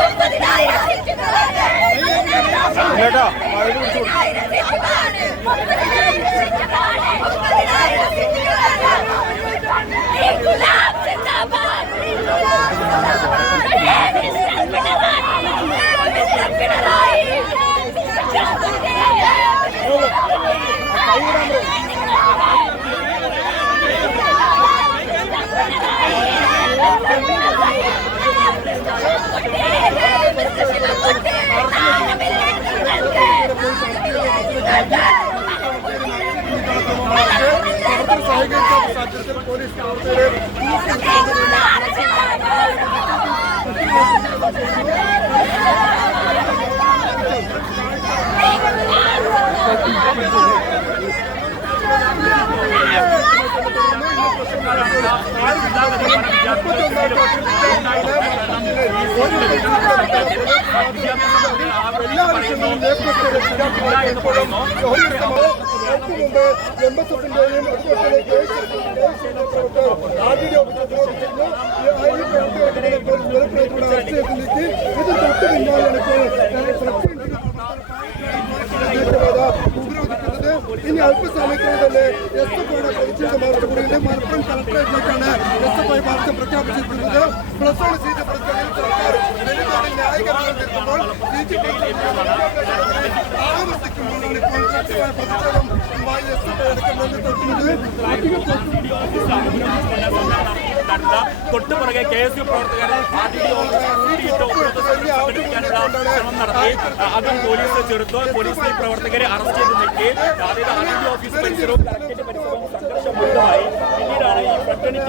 முப்பதினாயிரம் കേട്ടോ? സഹകരിച്ച സാഹചര്യത്തിൽ പോലീസ് പ്രവർത്തകരെ എല്ലാ വിഷയങ്ങളും മുമ്പ് എംബസത്തിന്റെയും ചെയ്തിലേക്ക് ഇത് തൊട്ട് പിന്നാലെയാണ് ഉപരോധിക്കുന്നത് ഇനി അല്പസമയത്തിന് തന്നെ എസ് എഫ് ഐയുടെ പ്രതിഷേധ മാർച്ചുകൂടിയുടെ മലപ്പുറം കളക്ടറേറ്റിലേക്കാണ് എസ് എഫ് ഐ മാർച്ച് പ്രഖ്യാപിച്ചിരിക്കുന്നത് പ്ലസ് വൺ സീറ്റ് പ്രതികളിൽ തൊട്ടുപുറകെ കെ എസ് യു പ്രവർത്തകരെ ശ്രമം നടത്തി. അതും പോലീസ് ചെറുത്തു. പോലീസ് പ്രവർത്തകരെ അറസ്റ്റ് ചെയ്ത് നീക്കി. അതായത് ആർ ഓഫീസ് പരിസരവും കളക്ടറേറ്റ് പരിസരവും സംഘർഷം ഉണ്ടായി പിന്നീടാണ് ഈ ഫ്രട്ടേണിറ്റി